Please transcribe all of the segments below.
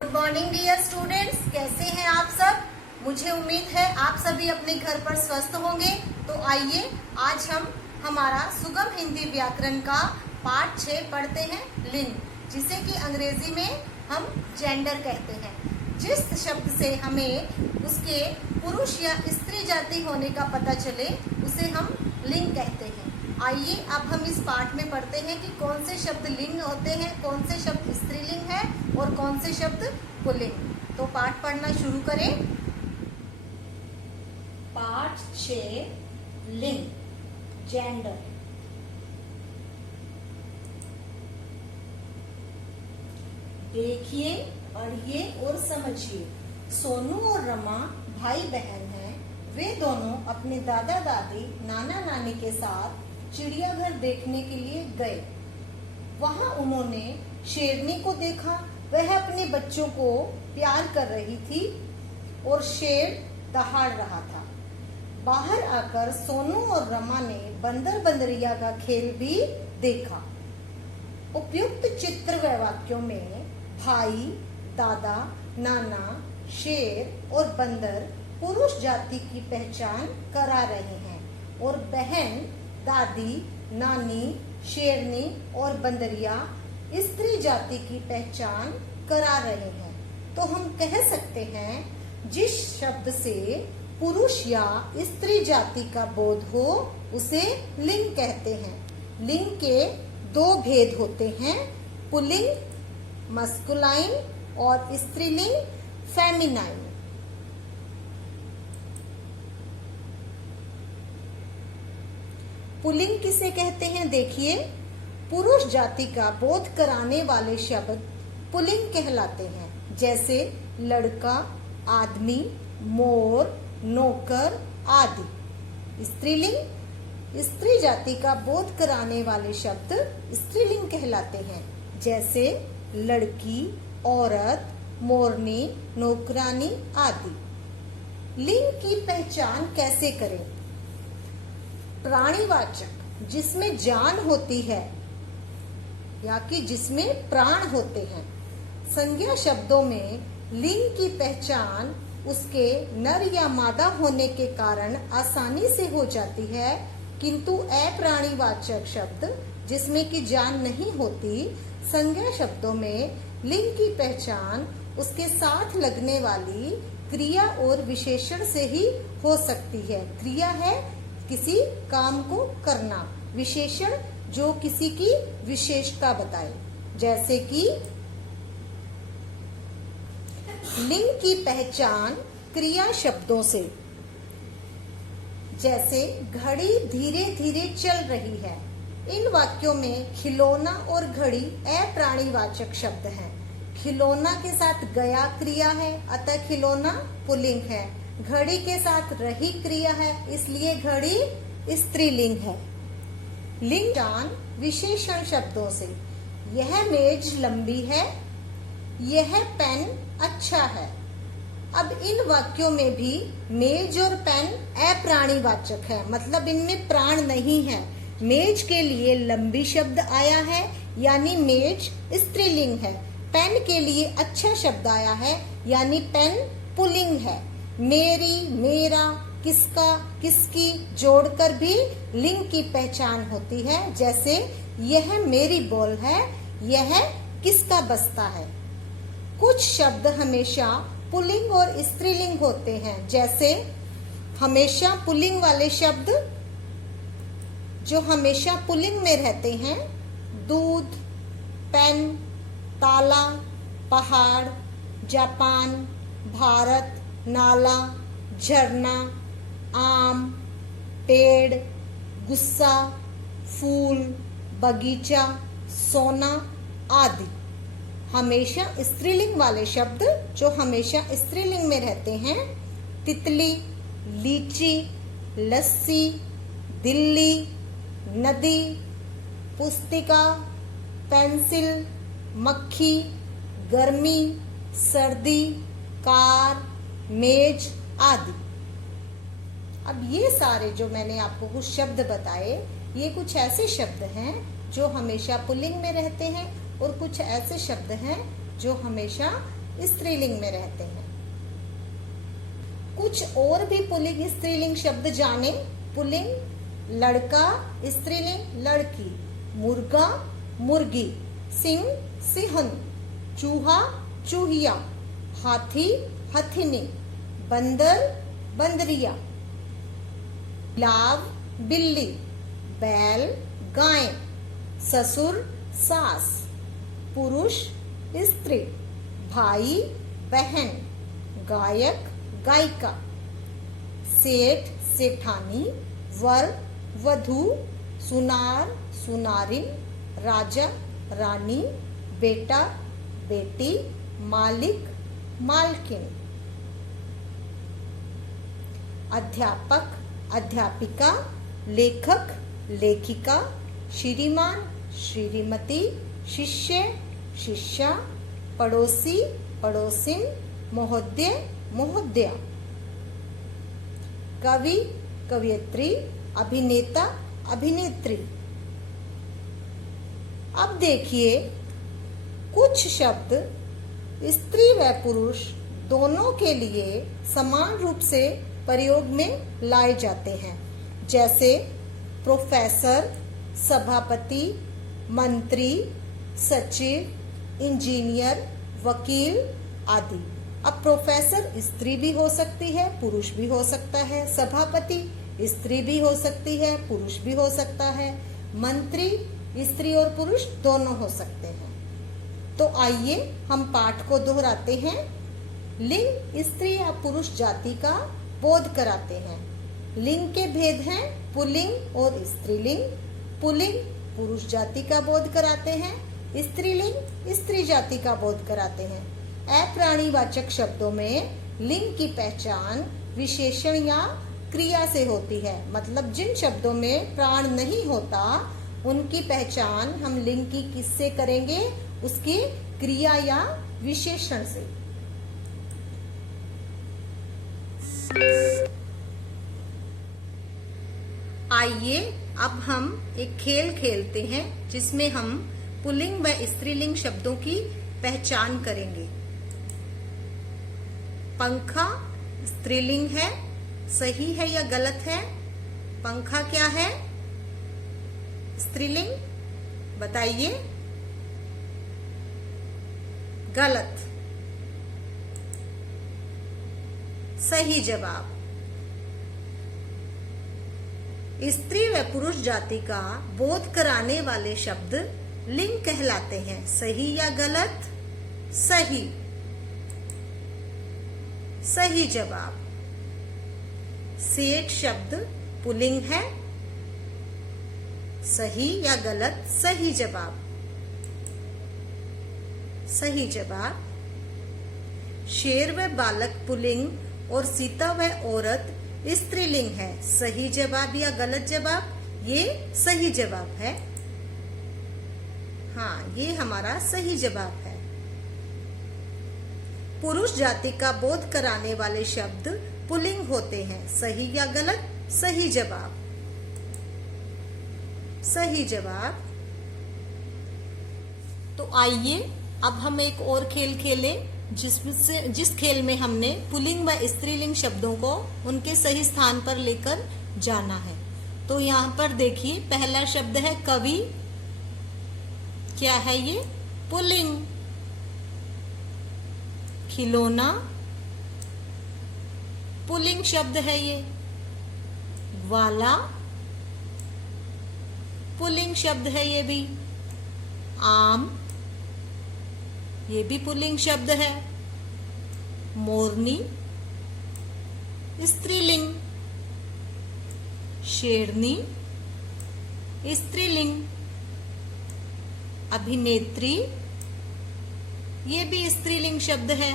Good morning dear students, कैसे हैं आप सब। मुझे उम्मीद है आप सभी अपने घर पर स्वस्थ होंगे। तो आइए आज हम हमारा सुगम हिंदी व्याकरण का पाठ 6 पढ़ते हैं, लिंग, जिसे कि अंग्रेजी में हम जेंडर कहते हैं। जिस शब्द से हमें उसके पुरुष या स्त्री जाति होने का पता चले उसे हम लिंग कहते हैं। आइए अब हम इस पाठ में पढ़ते हैं कि कौन से शब्द लिंग होते हैं, कौन से शब्द स्त्रीलिंग है और कौन से शब्द पुल्लिंग। तो पाठ पढ़ना शुरू करें। पाठ 6 लिंग, जेंडर। देखिए, पढ़िए और समझिए। सोनू और रमा भाई बहन हैं। वे दोनों अपने दादा दादी, नाना नानी के साथ चिड़ियाघर देखने के लिए गए। वहां उन्होंने शेरनी को देखा। वह अपने बच्चों को प्यार कर रही थी और शेर दहाड़ रहा था। बाहर आकर सोनू और रमा ने बंदर बंदरिया का खेल भी देखा। उपयुक्त चित्र व वाक्यों में भाई, दादा, नाना, शेर और बंदर पुरुष जाति की पहचान करा रहे हैं और बहन, दादी, नानी, शेरनी और बंदरिया स्त्री जाति की पहचान करा रहे हैं। तो हम कह सकते हैं जिस शब्द से पुरुष या स्त्री जाति का बोध हो उसे लिंग कहते हैं। लिंग के 2 भेद होते हैं, पुल्लिंग मस्कुलाइन और स्त्रीलिंग फेमिनाइन। पुल्लिंग किसे कहते हैं? देखिए, पुरुष जाति का बोध कराने वाले शब्द पुल्लिंग कहलाते हैं, जैसे लड़का, आदमी, मोर, नौकर आदि। स्त्रीलिंग स्त्री जाति का बोध कराने वाले शब्द स्त्रीलिंग कहलाते हैं, जैसे लड़की, औरत, मोरनी, नौकरानी आदि। लिंग की पहचान कैसे करें? प्राणीवाचक जिसमें जान होती है या कि जिसमें प्राण होते हैं। संज्ञा शब्दों में लिंग की पहचान उसके नर या मादा होने के कारण आसानी से हो जाती है, किंतु अप्राणीवाचक शब्द जिसमें कि जान नहीं होती, संज्ञा शब्दों में लिंग की पहचान उसके साथ लगने वाली क्रिया और विशेषण से ही हो सकती है। क्रिया है किसी काम को करना, विशेषण जो किसी की विशेषता बताए, जैसे कि लिंग की पहचान क्रिया शब्दों से, जैसे घड़ी धीरे धीरे चल रही है। इन वाक्यों में खिलौना और घड़ी अप्राणीवाचक शब्द हैं। खिलौना के साथ गया क्रिया है, अतः खिलौना पुल्लिंग है। घड़ी के साथ रही क्रिया है, इसलिए घड़ी स्त्रीलिंग है। लिंग जान विशेषण शब्दों से, यह मेज लंबी है, यह पेन अच्छा है। अब इन वाक्यों में भी मेज और पेन अप्राणीवाचक है, मतलब इनमें प्राण नहीं है। मेज के लिए लंबी शब्द आया है, यानी मेज स्त्रीलिंग है। पेन के लिए अच्छा शब्द आया है, यानी पेन पुल्लिंग है। मेरी, मेरा, किसका, किसकी जोड़कर भी लिंग की पहचान होती है, जैसे यह मेरी बॉल है, यह किसका बस्ता है। कुछ शब्द हमेशा पुल्लिंग और स्त्रीलिंग होते हैं, जैसे हमेशा पुल्लिंग वाले शब्द जो हमेशा पुल्लिंग में रहते हैं, दूध, पेन, ताला, पहाड़, जापान, भारत, नाला, झरना, आम, पेड़, गुस्सा, फूल, बगीचा, सोना आदि। हमेशा स्त्रीलिंग वाले शब्द जो हमेशा स्त्रीलिंग में रहते हैं, तितली, लीची, लस्सी, दिल्ली, नदी, पुस्तिका, पेंसिल, मक्खी, गर्मी, सर्दी, कार, मेज आदि। अब ये सारे जो मैंने आपको कुछ शब्द बताए, ये कुछ ऐसे शब्द हैं जो हमेशा पुल्लिंग में रहते हैं और कुछ ऐसे शब्द हैं जो हमेशा स्त्रीलिंग में रहते हैं। कुछ और भी पुल्लिंग स्त्रीलिंग शब्द जाने। पुल्लिंग लड़का, स्त्रीलिंग लड़की, मुर्गा मुर्गी, सिंह सिंहन, चूहा चूहिया, हाथी हथिनी, बंदर बंदरिया, बिलाव बिल्ली, बैल गाय, ससुर सास, पुरुष स्त्री, भाई बहन, गायक गायिका, सेठ सेठानी, वर वधू, सुनार सुनारिन, राजा रानी, बेटा बेटी, मालिक मालकिन, अध्यापक अध्यापिका, लेखक लेखिका, श्रीमान श्रीमती, शिष्य शिष्या, पड़ोसी पड़ोसिन, महोदय महोदया, कवि कवयित्री, अभिनेता अभिनेत्री। अब देखिए, कुछ शब्द स्त्री व पुरुष दोनों के लिए समान रूप से प्रयोग में लाए जाते हैं, जैसे प्रोफेसर, सभापति, मंत्री, सचिव, इंजीनियर, वकील आदि। अब प्रोफेसर स्त्री भी हो सकती है, पुरुष भी हो सकता है। सभापति स्त्री भी हो सकती है, पुरुष भी हो सकता है। मंत्री स्त्री और पुरुष दोनों हो सकते हैं। तो आइए हम पाठ को दोहराते हैं। लिंग स्त्री या पुरुष जाति का बोध कराते हैं। लिंग के भेद हैं पुल्लिंग और स्त्रीलिंग। पुल्लिंग पुरुष जाति का बोध कराते हैं, स्त्रीलिंग स्त्री जाति का बोध कराते हैं। अप्राणीवाचक शब्दों में लिंग की पहचान विशेषण या क्रिया से होती है। मतलब जिन शब्दों में प्राण नहीं होता उनकी पहचान हम लिंग की किससे करेंगे? उसकी क्रिया या विशेषण से। आइए अब हम एक खेल खेलते हैं जिसमें हम पुल्लिंग व स्त्रीलिंग शब्दों की पहचान करेंगे। पंखा स्त्रीलिंग है, सही है या गलत है? पंखा क्या है? स्त्रीलिंग, बताइए। गलत। सही जवाब। स्त्री व पुरुष जाति का बोध कराने वाले शब्द लिंग कहलाते हैं। सही या गलत? सही। सही जवाब। सेठ शब्द पुल्लिंग है। सही या गलत? सही जवाब। सही जवाब। शेर व बालक पुल्लिंग और सीता व औरत स्त्रीलिंग है। सही जवाब या गलत जवाब? ये सही जवाब है। हाँ, ये हमारा सही जवाब है। पुरुष जाति का बोध कराने वाले शब्द पुल्लिंग होते हैं। सही या गलत? सही जवाब। सही जवाब। तो आइए अब हम एक और खेल खेलें जिस खेल में हमने पुल्लिंग व स्त्रीलिंग शब्दों को उनके सही स्थान पर लेकर जाना है। तो यहाँ पर देखिए, पहला शब्द है कवि। क्या है ये? पुल्लिंग। खिलौना पुल्लिंग शब्द है ये। वाला पुल्लिंग शब्द है ये भी। आम ये भी पुल्लिंग शब्द है। मोरनी स्त्रीलिंग। शेरनी स्त्रीलिंग। अभिनेत्री ये भी स्त्रीलिंग शब्द है।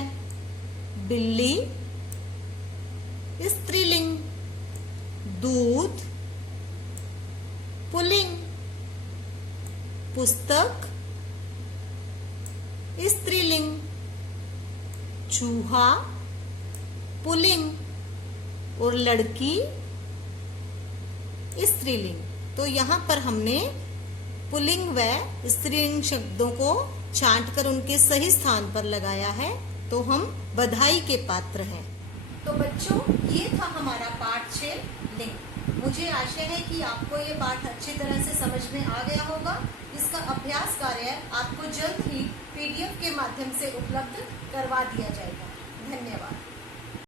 बिल्ली स्त्रीलिंग। दूध पुल्लिंग। पुस्तक स्त्रीलिंग। चूहा पुल्लिंग और लड़की स्त्रीलिंग। तो यहाँ पर हमने पुल्लिंग व स्त्रीलिंग शब्दों को छांटकर उनके सही स्थान पर लगाया है। तो हम बधाई के पात्र हैं। तो बच्चों, ये था हमारा पाठ 6 लिंग। मुझे आशा है कि आपको ये पाठ अच्छी तरह से समझ में आ गया होगा। इसका अभ्यास कार्य आपको जल्द ही PDF के माध्यम से उपलब्ध करवा दिया जाएगा। धन्यवाद।